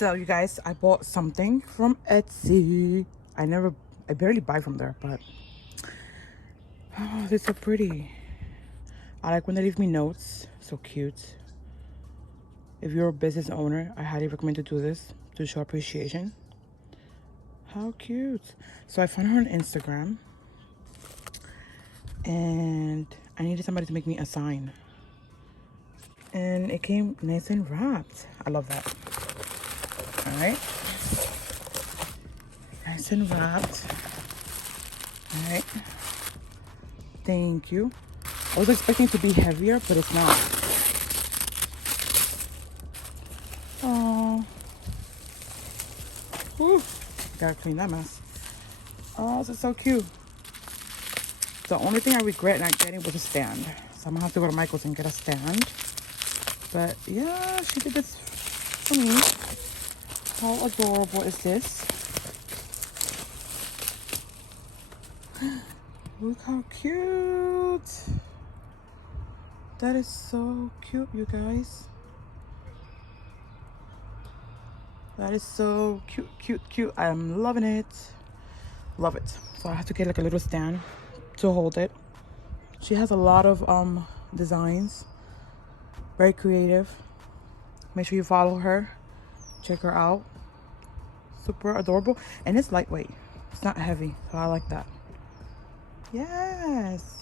So you guys, I bought something from Etsy. I barely buy from there, but oh, they're so pretty. I like when they leave me notes. So cute. If you're a business owner, I highly recommend to do this to show appreciation. How cute. So I found her on Instagram and I needed somebody to make me a sign. And it came nice and wrapped. I love that. All right. Nice and wrapped. All right. Thank you. I was expecting it to be heavier, but it's not. Oh. Whew. Gotta clean that mess. Oh, this is so cute. The only thing I regret not getting was a stand. So I'm gonna have to go to Michael's and get a stand. But yeah, she did this for me. How adorable is this? Look how cute. That is so cute, you guys. That is so cute, cute, cute. I'm loving it. Love it. So I have to get like a little stand to hold it. She has a lot of designs. Very creative. Make sure you follow her. Check her out. Super adorable. And it's lightweight. It's not heavy. So I like that. Yes.